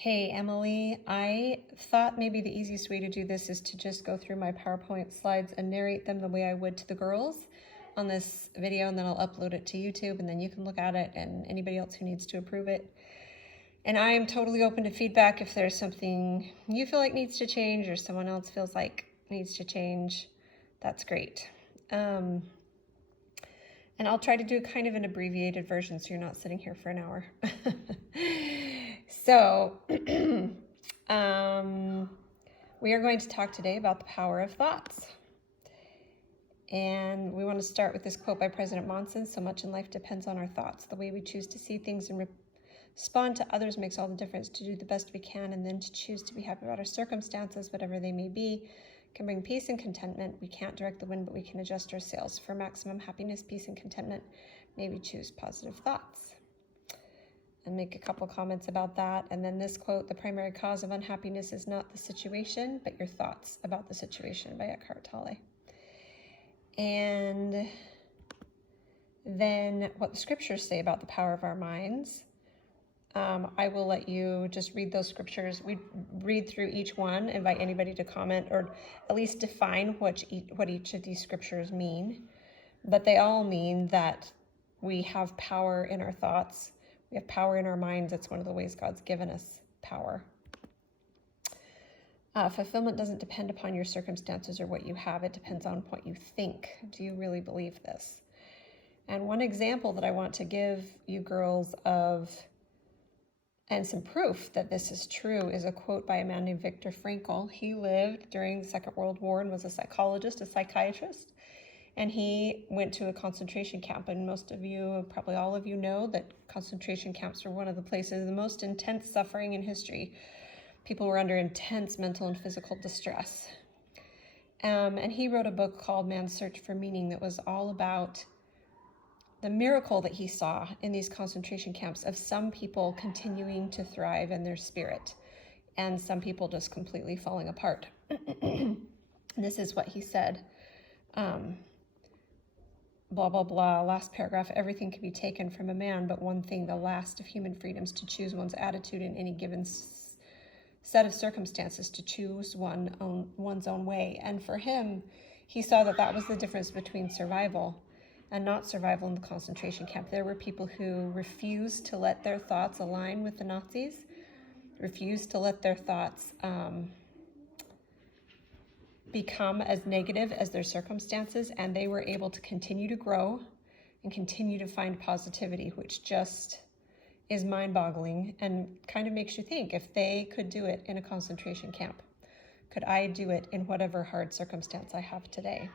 Hey, Emily, I thought maybe the easiest way to do this is to just go through my PowerPoint slides and narrate them the way I would to the girls on this video, and then I'll upload it to YouTube, and then you can look at it and anybody else who needs to approve it. And I am totally open to feedback if there's something you feel like needs to change or someone else feels like needs to change. That's great. And I'll try to do kind of an abbreviated version so you're not sitting here for an hour. So, we are going to talk today about the power of thoughts. And we want to start with this quote by President Monson: "So much in life depends on our thoughts. The way we choose to see things and respond to others makes all the difference. To do the best we can and then to choose to be happy about our circumstances, whatever they may be, can bring peace and contentment. We can't direct the wind, but we can adjust our sails. For maximum happiness, peace, and contentment, may we choose positive thoughts." And make a couple comments about that. And then this quote: "The primary cause of unhappiness is not the situation, but your thoughts about the situation," by Eckhart Tolle. And then what the scriptures say about the power of our minds. I will let you just read those scriptures. We read through each one, invite anybody to comment or at least define what each of these scriptures mean. But they all mean that we have power in our thoughts. We have power in our minds. It's one of the ways God's given us power. Fulfillment doesn't depend upon your circumstances or what you have. It depends on what you think. Do you really believe this? And one example that I want to give you girls and some proof that this is true is a quote by a man named Viktor Frankl. He lived during the Second World War and was a psychologist, a psychiatrist. And he went to a concentration camp. And most of you, probably all of you, know that concentration camps are one of the places, the most intense suffering in history. People were under intense mental and physical distress. And he wrote a book called Man's Search for Meaning that was all about the miracle that he saw in these concentration camps of some people continuing to thrive in their spirit and some people just completely falling apart. This is what he said. Blah, blah, blah, last paragraph: "Everything can be taken from a man, but one thing, the last of human freedoms, to choose one's attitude in any given set of circumstances, to choose one's own way." And for him, he saw that that was the difference between survival and not survival in the concentration camp. There were people who refused to let their thoughts align with the Nazis, refused to let their thoughts become as negative as their circumstances, and they were able to continue to grow and continue to find positivity, which just is mind-boggling and kind of makes you think, if they could do it in a concentration camp, could I do it in whatever hard circumstance I have today?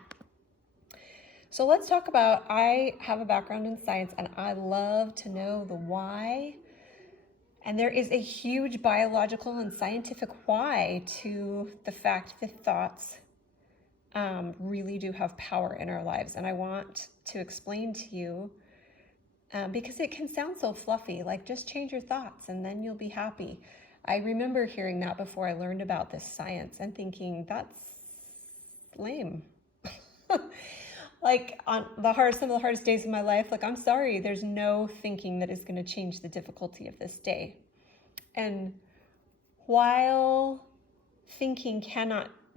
So let's talk about, I have a background in science and I love to know the why. And there is a huge biological and scientific why to the fact that thoughts really do have power in our lives. And I want to explain to you, because it can sound so fluffy, like just change your thoughts and then you'll be happy. I remember hearing that before I learned about this science and thinking, that's lame. Like on some of the hardest days of my life, like, I'm sorry, there's no thinking that is going to change the difficulty of this day. And while thinking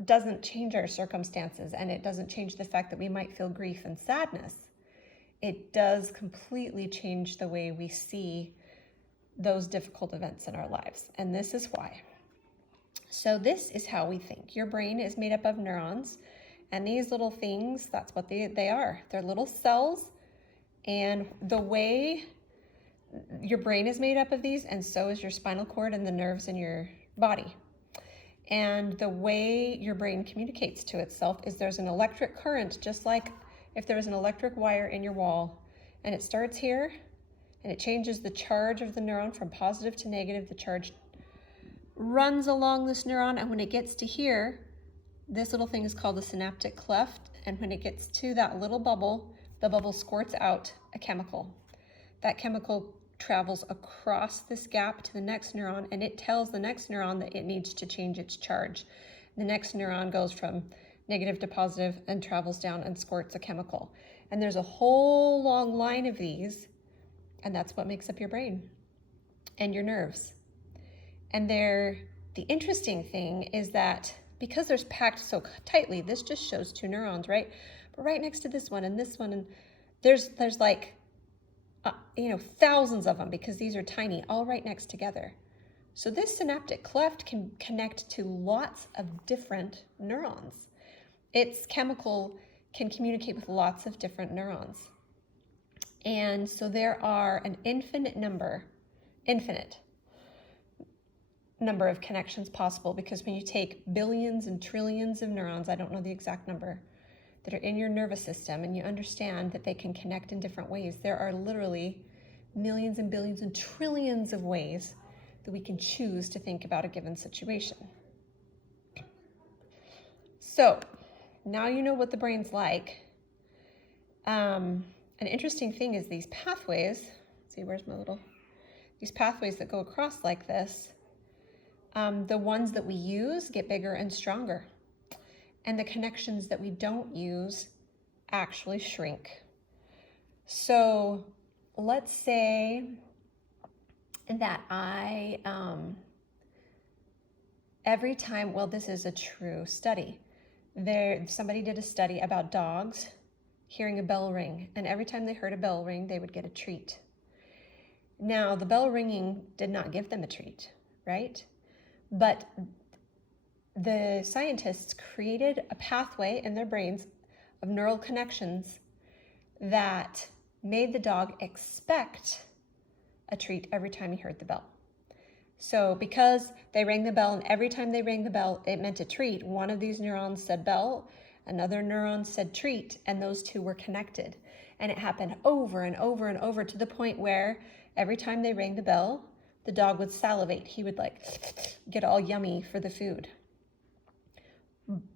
doesn't change our circumstances, and it doesn't change the fact that we might feel grief and sadness, it does completely change the way we see those difficult events in our lives. And this is why. So this is how we think. Your brain is made up of neurons, and these little things, that's what they are. They're little cells, and the way your brain is made up of these, and so is your spinal cord and the nerves in your body. And the way your brain communicates to itself is there's an electric current, just like if there was an electric wire in your wall, and it starts here, and it changes the charge of the neuron from positive to negative. The charge runs along this neuron, and when it gets to here, this little thing is called the synaptic cleft, and when it gets to that little bubble, the bubble squirts out a chemical. That chemical travels across this gap to the next neuron, and it tells the next neuron that it needs to change its charge. The next neuron goes from negative to positive and travels down and squirts a chemical. And there's a whole long line of these, and that's what makes up your brain and your nerves. And the interesting thing is that because they're packed so tightly, this just shows 2 neurons, right? But right next to this one, and there's like, thousands of them, because these are tiny, all right next together. So this synaptic cleft can connect to lots of different neurons. Its chemical can communicate with lots of different neurons. And so there are an infinite number of connections possible, because when you take billions and trillions of neurons, I don't know the exact number, that are in your nervous system, and you understand that they can connect in different ways, there are literally millions and billions and trillions of ways that we can choose to think about a given situation. So now you know what the brain's like. An interesting thing is these pathways, these pathways that go across like this, the ones that we use get bigger and stronger, and the connections that we don't use actually shrink. So let's say that every time, this is a true study. Somebody did a study about dogs hearing a bell ring, and every time they heard a bell ring, they would get a treat. Now, the bell ringing did not give them a treat, right? But the scientists created a pathway in their brains of neural connections that made the dog expect a treat every time he heard the bell. So because they rang the bell, and every time they rang the bell, it meant a treat, one of these neurons said bell, another neuron said treat, and those two were connected. And it happened over and over and over, to the point where every time they rang the bell, the dog would salivate. He would get all yummy for the food.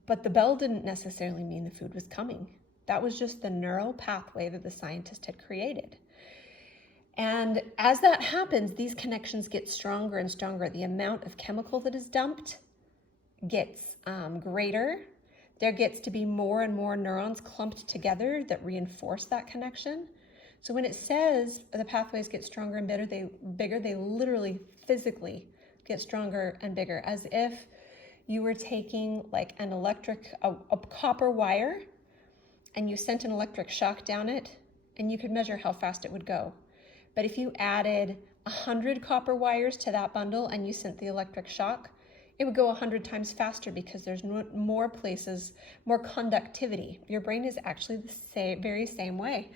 But the bell didn't necessarily mean the food was coming. That was just the neural pathway that the scientist had created. And as that happens, these connections get stronger and stronger. The amount of chemical that is dumped gets greater. There gets to be more and more neurons clumped together that reinforce that connection. So when it says the pathways get stronger and bigger, they literally physically get stronger and bigger, as if you were taking a copper wire, and you sent an electric shock down it, and you could measure how fast it would go. But if you added 100 copper wires to that bundle and you sent the electric shock, it would go 100 times faster, because there's more places, more conductivity. Your brain is actually the very same way.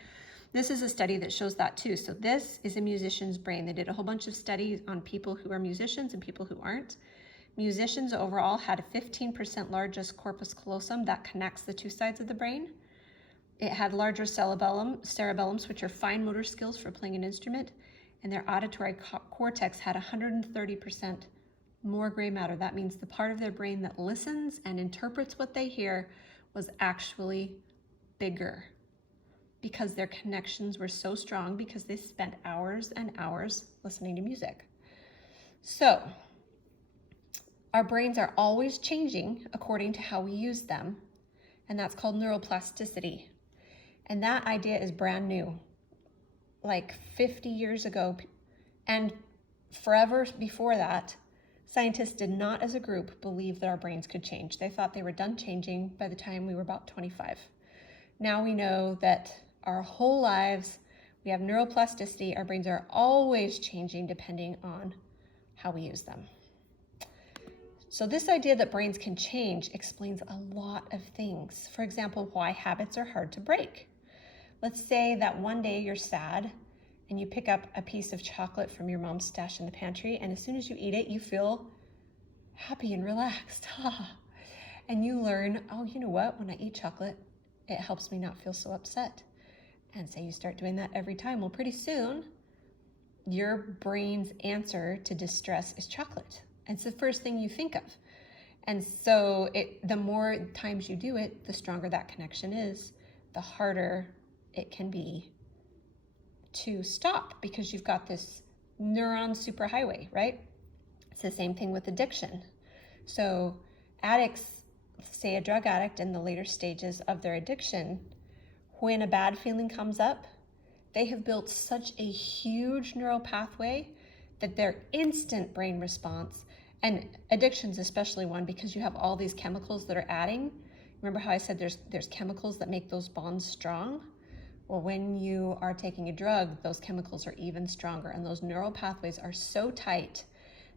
This is a study that shows that too. So this is a musician's brain. They did a whole bunch of studies on people who are musicians and people who aren't. Musicians overall had a 15% largest corpus callosum that connects the two sides of the brain. It had larger cerebellums, which are fine motor skills for playing an instrument, and their auditory cortex had 130% more gray matter. That means the part of their brain that listens and interprets what they hear was actually bigger, because their connections were so strong, because they spent hours and hours listening to music. So our brains are always changing according to how we use them, and that's called neuroplasticity. And that idea is brand new, like 50 years ago. And forever before that, scientists did not, as a group, believe that our brains could change. They thought they were done changing by the time we were about 25. Now we know that our whole lives, we have neuroplasticity. Our brains are always changing depending on how we use them. So this idea that brains can change explains a lot of things. For example, why habits are hard to break. Let's say that one day you're sad and you pick up a piece of chocolate from your mom's stash in the pantry, and as soon as you eat it, you feel happy and relaxed. And you learn, oh, you know what? When I eat chocolate, it helps me not feel so upset. And say you start doing that every time. Well, pretty soon, your brain's answer to distress is chocolate. And it's the first thing you think of. And so the more times you do it, the stronger that connection is, the harder it can be to stop, because you've got this neuron superhighway, right? It's the same thing with addiction. So addicts, say a drug addict in the later stages of their addiction, when a bad feeling comes up, they have built such a huge neural pathway that their instant brain response, and addiction's especially one because you have all these chemicals that are adding. Remember how I said there's chemicals that make those bonds strong? Well, when you are taking a drug, those chemicals are even stronger, and those neural pathways are so tight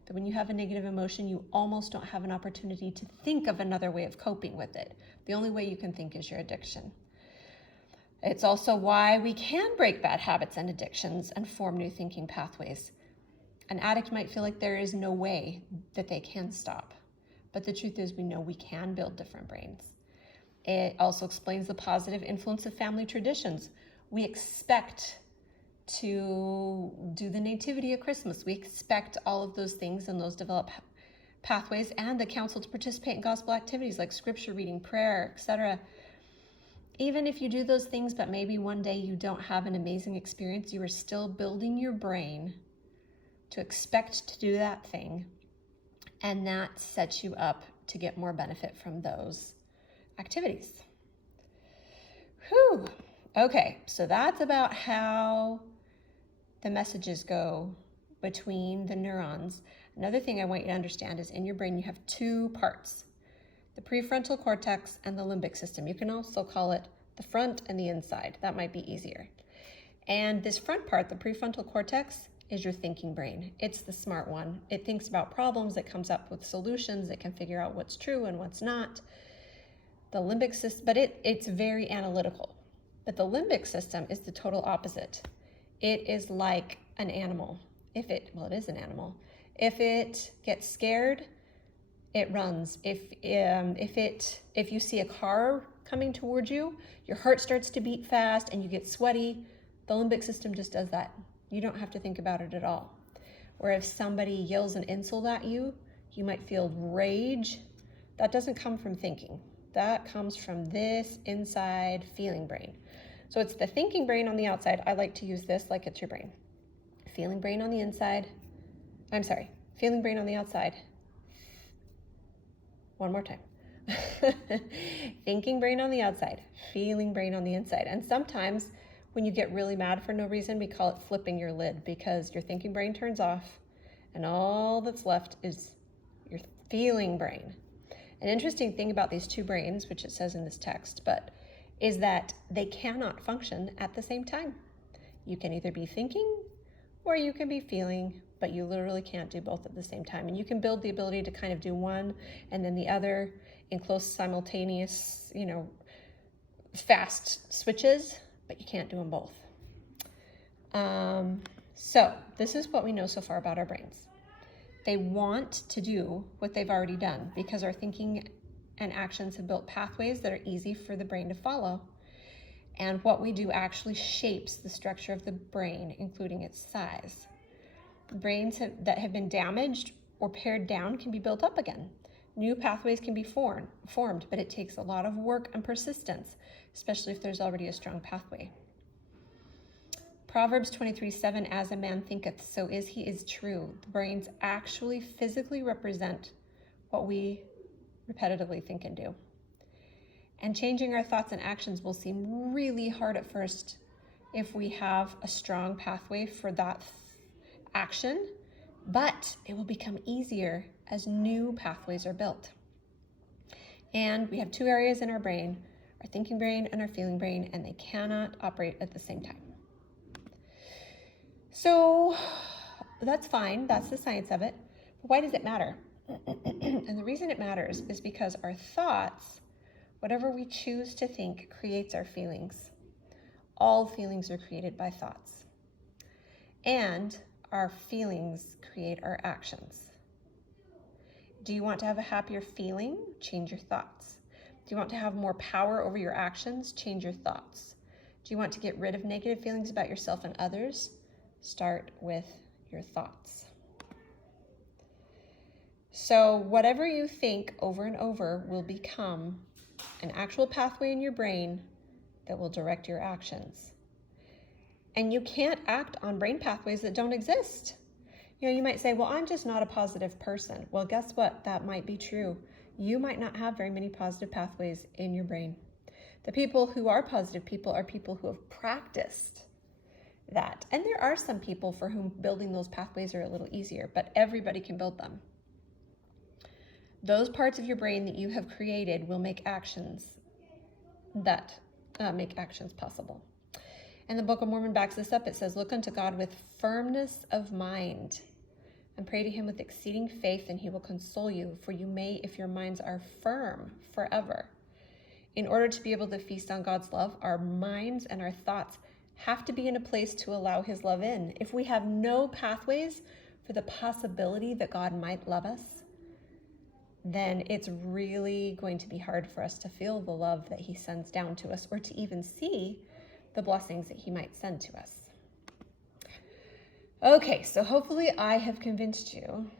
that when you have a negative emotion, you almost don't have an opportunity to think of another way of coping with it. The only way you can think is your addiction. It's also why we can break bad habits and addictions and form new thinking pathways. An addict might feel like there is no way that they can stop, but the truth is we know we can build different brains. It also explains the positive influence of family traditions. We expect to do the nativity at Christmas. We expect all of those things, and those develop pathways, and the counsel to participate in gospel activities like scripture reading, prayer, etc. Even if you do those things, but maybe one day you don't have an amazing experience, you are still building your brain to expect to do that thing, and that sets you up to get more benefit from those activities. Whew. Okay, so that's about how the messages go between the neurons. Another thing I want you to understand is in your brain you have two parts, the prefrontal cortex and the limbic system. You can also call it the front and the inside. That might be easier. And this front part, the prefrontal cortex, is your thinking brain. It's the smart one. It thinks about problems, it comes up with solutions, it can figure out what's true and what's not. The limbic system, but it's very analytical. But the limbic system is the total opposite. It is like an animal. It is an animal. If it gets scared, it runs. If you see a car coming towards you, your heart starts to beat fast and you get sweaty. The limbic system just does that. You don't have to think about it at all. Or if somebody yells an insult at you, you might feel rage. That doesn't come from thinking. That comes from this inside feeling brain. So it's the thinking brain on the outside. I like to use this like it's your brain. Feeling brain on the inside. Feeling brain on the outside. One more time. Thinking brain on the outside, feeling brain on the inside. And sometimes when you get really mad for no reason, we call it flipping your lid, because your thinking brain turns off and all that's left is your feeling brain. An interesting thing about these two brains, which it says in this text, is that they cannot function at the same time. You can either be thinking or you can be feeling, but you literally can't do both at the same time. And you can build the ability to kind of do one and then the other in close simultaneous, fast switches, but you can't do them both. So this is what we know so far about our brains. They want to do what they've already done because our thinking and actions have built pathways that are easy for the brain to follow. And what we do actually shapes the structure of the brain, including its size. Brains that have been damaged or pared down can be built up again. New pathways can be formed, but it takes a lot of work and persistence, especially if there's already a strong pathway. Proverbs 23:7, as a man thinketh, so is he, is true. The brains actually physically represent what we repetitively think and do. And changing our thoughts and actions will seem really hard at first if we have a strong pathway for that action, but it will become easier as new pathways are built. And we have two areas in our brain, our thinking brain and our feeling brain, and they cannot operate at the same time. So that's fine, that's the science of it. But why does it matter? And the reason it matters is because our thoughts, whatever we choose to think, creates our feelings. All feelings are created by thoughts. And our feelings create our actions. Do you want to have a happier feeling? Change your thoughts. Do you want to have more power over your actions? Change your thoughts. Do you want to get rid of negative feelings about yourself and others? Start with your thoughts. So whatever you think over and over will become an actual pathway in your brain that will direct your actions. And you can't act on brain pathways that don't exist. You might say, well, I'm just not a positive person. Well, guess what? That might be true. You might not have very many positive pathways in your brain. The people who are positive people are people who have practiced that. And there are some people for whom building those pathways are a little easier, but everybody can build them. Those parts of your brain that you have created will make actions that make actions possible. And the Book of Mormon backs this up. It says, look unto God with firmness of mind and pray to him with exceeding faith, and he will console you, for you may, if your minds are firm forever. In order to be able to feast on God's love, our minds and our thoughts have to be in a place to allow his love in. If we have no pathways for the possibility that God might love us, then it's really going to be hard for us to feel the love that he sends down to us, or to even see the blessings that he might send to us. Okay, so hopefully I have convinced you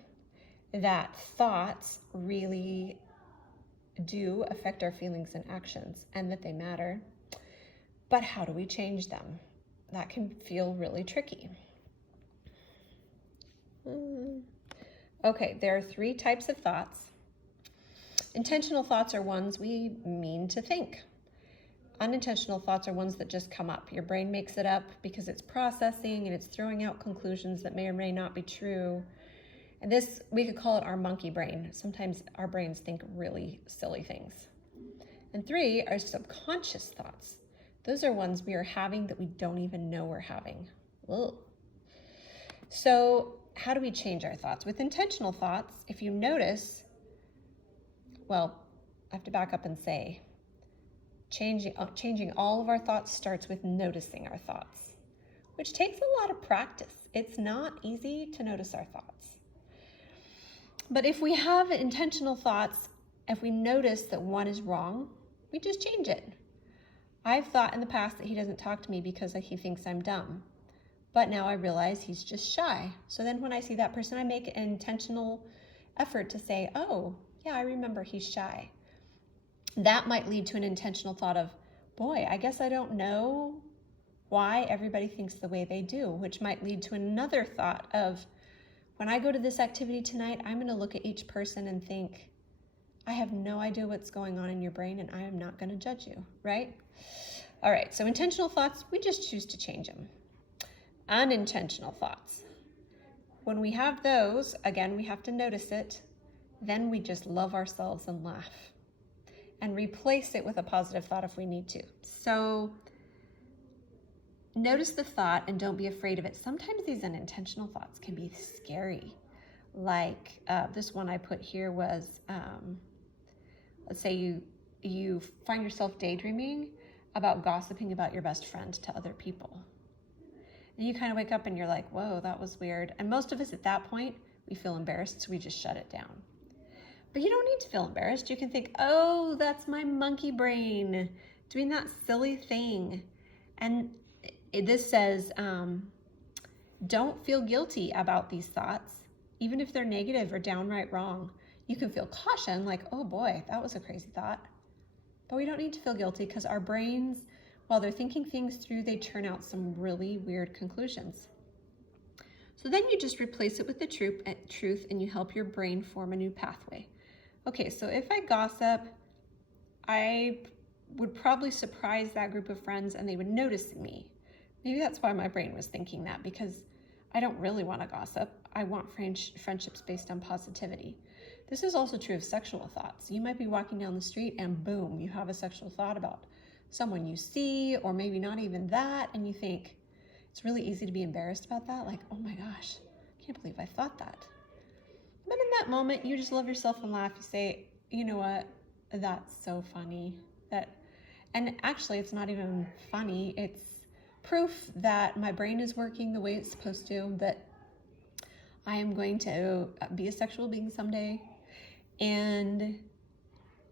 that thoughts really do affect our feelings and actions, and that they matter. But how do we change them? That can feel really tricky. Okay, there are 3 types of thoughts. Intentional thoughts are ones we mean to think. Unintentional thoughts are ones that just come up. Your brain makes it up because it's processing and it's throwing out conclusions that may or may not be true. And this, we could call it our monkey brain. Sometimes our brains think really silly things. And 3 are subconscious thoughts. Those are ones we are having that we don't even know we're having. Ugh. So how do we change our thoughts? With intentional thoughts, if you notice, well, I have to back up and say, changing all of our thoughts starts with noticing our thoughts, which takes a lot of practice. It's not easy to notice our thoughts. But if we have intentional thoughts, if we notice that one is wrong, we just change it. I've thought in the past that he doesn't talk to me because he thinks I'm dumb. But now I realize he's just shy. So then when I see that person, I make an intentional effort to say, oh, yeah, I remember he's shy. That might lead to an intentional thought of, boy, I guess I don't know why everybody thinks the way they do, which might lead to another thought of, when I go to this activity tonight, I'm going to look at each person and think, I have no idea what's going on in your brain, and I am not going to judge you, right? All right, so intentional thoughts, we just choose to change them. Unintentional thoughts. When we have those, again, we have to notice it. Then we just love ourselves and laugh and replace it with a positive thought if we need to. So notice the thought and don't be afraid of it. Sometimes these unintentional thoughts can be scary. Like this one I put here was, let's say you find yourself daydreaming about gossiping about your best friend to other people. And you kind of wake up and you're like, whoa, that was weird. And most of us at that point, we feel embarrassed, so we just shut it down. But you don't need to feel embarrassed. You can think, oh, that's my monkey brain doing that silly thing. And this says, don't feel guilty about these thoughts, even if they're negative or downright wrong. You can feel caution, like, oh boy, that was a crazy thought. But we don't need to feel guilty, because our brains, while they're thinking things through, they turn out some really weird conclusions. So then you just replace it with the truth, and you help your brain form a new pathway. Okay, so if I gossip, I would probably surprise that group of friends and they would notice me. Maybe that's why my brain was thinking that, because I don't really want to gossip. I want friendships based on positivity. This is also true of sexual thoughts. You might be walking down the street and boom, you have a sexual thought about someone you see, or maybe not even that, and you think, it's really easy to be embarrassed about that. Like, oh my gosh, I can't believe I thought that. But in that moment, you just love yourself and laugh. You say, you know what, that's so funny. And actually, it's not even funny. It's proof that my brain is working the way it's supposed to, that I am going to be a sexual being someday. And,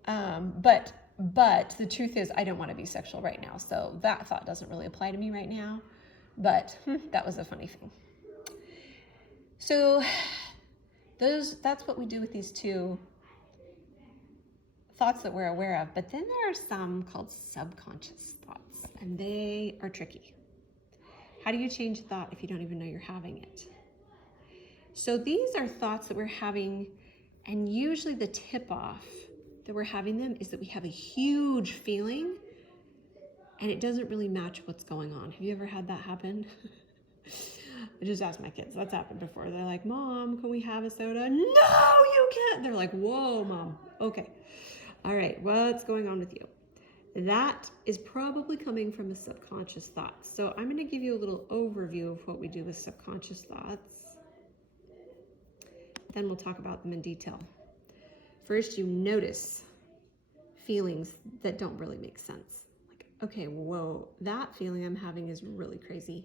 but the truth is, I don't want to be sexual right now. So that thought doesn't really apply to me right now. But that was a funny thing. So that's what we do with these 2 thoughts that we're aware of. But then there are some called subconscious thoughts, and they are tricky. How do you change a thought if you don't even know you're having it? So these are thoughts that we're having, and usually the tip-off that we're having them is that we have a huge feeling and it doesn't really match what's going on. Have you ever had that happen? I just asked my kids. That's happened before. They're like, Mom, can we have a soda? No, you can't. They're like, whoa, Mom. Okay. All right. What's going on with you? That is probably coming from a subconscious thought. So I'm going to give you a little overview of what we do with subconscious thoughts. Then we'll talk about them in detail. First, you notice feelings that don't really make sense. Like, okay, whoa, that feeling I'm having is really crazy.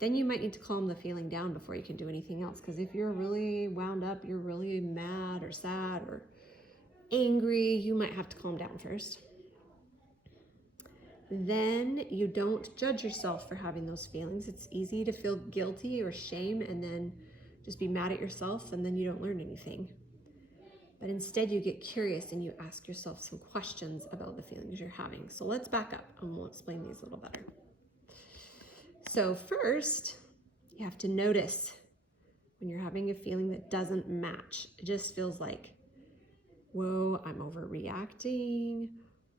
Then you might need to calm the feeling down before you can do anything else. Because if you're really wound up, you're really mad or sad or angry, you might have to calm down first. Then you don't judge yourself for having those feelings. It's easy to feel guilty or shame and then just be mad at yourself, and then you don't learn anything. But instead you get curious and you ask yourself some questions about the feelings you're having. So let's back up and we'll explain these a little better. So first, you have to notice when you're having a feeling that doesn't match. It just feels like, whoa, I'm overreacting,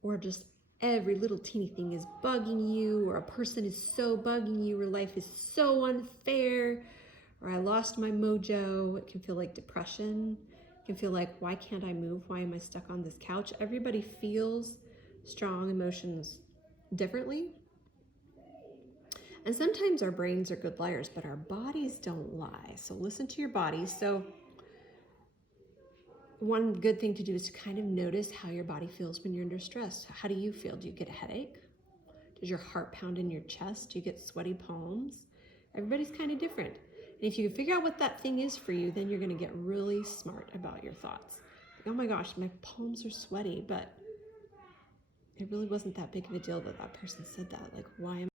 or just every little teeny thing is bugging you, or a person is so bugging you, or life is so unfair, or I lost my mojo. It can feel like depression. It can feel like, why can't I move? Why am I stuck on this couch? Everybody feels strong emotions differently. And sometimes our brains are good liars, but our bodies don't lie. So listen to your body. So one good thing to do is to kind of notice how your body feels when you're under stress. How do you feel? Do you get a headache? Does your heart pound in your chest? Do you get sweaty palms? Everybody's kind of different. And if you can figure out what that thing is for you, then you're going to get really smart about your thoughts. Like, oh my gosh, my palms are sweaty, but it really wasn't that big of a deal that that person said that. Like, why am